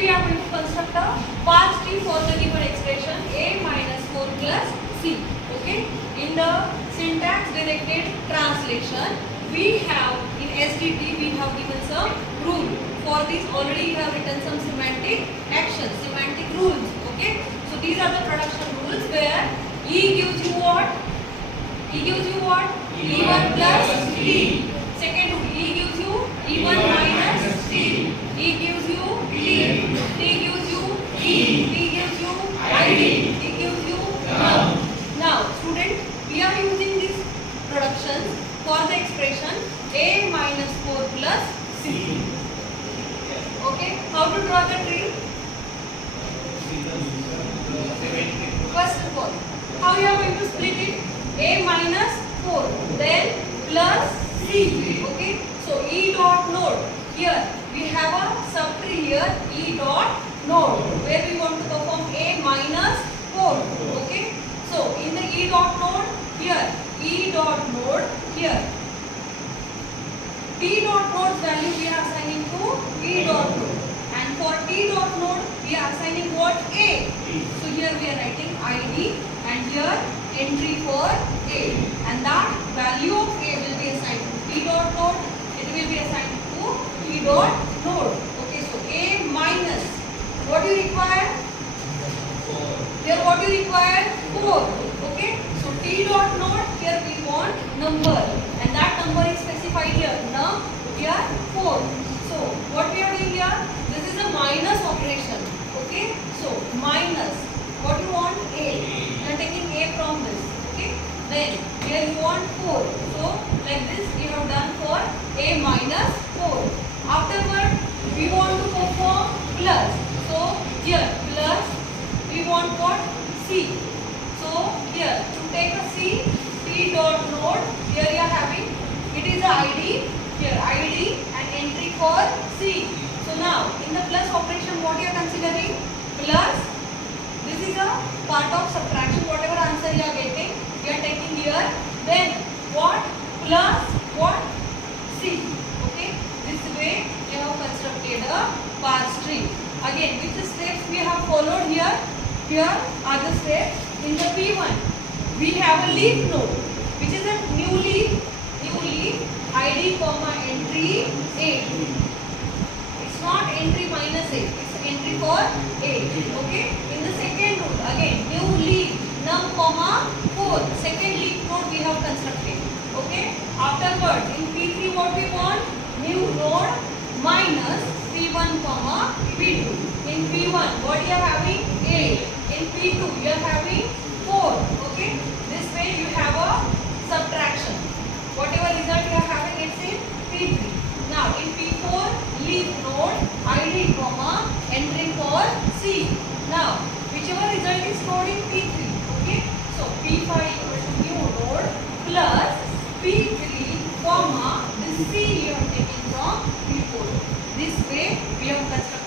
we are going to construct a parse tree for the given expression a minus 4 plus c. Okay. In the syntax directed translation, we have in SDT we have given some rule. For this already you have written some semantic actions, semantic rules. Okay. So these are the production rules where E gives you what? E gives you what? E1 plus D. Second rule, E gives you E1 minus D. E gives you D. D gives you E. D gives you ID. D gives you num. Now, student, we are using these productions for the expression A minus 4 plus C. Okay, how to draw the tree? First of all, how you are going to split it? A minus 4, then plus C. Okay, so E dot node. Here we have a subtree here, E dot node, where we want to perform A minus 4. Okay, so in the E dot node, here E dot node, here T dot node's value we are assigning to E dot node, and for T dot node we are assigning what? A. So here we are writing ID, and here entry for A, and that value of A will be assigned to T dot node. It will be assigned to T dot node. Okay, so A minus what you require? Here what you require? 4. Okay, so T dot node, here we want number, and that number is specified here. Num here 4. So what we are doing here? This is a minus operation. Okay, so minus what you want? A. You are taking A from this. Okay, then here you want 4. So like this we have done for A minus 4. Afterward we want to perform plus. So here plus we want what? C. So here to take a C, T dot node, here you are having, it is the ID, here ID and entry for C. So now in the plus operation what you are considering? Plus, this is a part of subtraction, whatever answer you are getting, you are taking here, then what? Plus what? C. Okay, this way you have constructed a parse tree. Again, which steps we have followed here? Here are the steps. In the P1, we have a leaf node, which is a new leaf, ID comma entry A. It's not entry minus A, it's entry for A. Okay. In the second node, again new leaf, num comma 4. Second leaf node we have constructed. Okay. Afterwards, in P3 what we want? New node minus P1 comma P2. In P1 what you are having? A. In P2 you are having 4. Okay, this way you have a subtraction. Whatever result you are having, it's in P3. Now in P4 leaf node ID comma entry for C. Now whichever result is stored in P3. Okay, so P5 equals to new node plus P3 comma this C you are taking from P4. This way we have constructed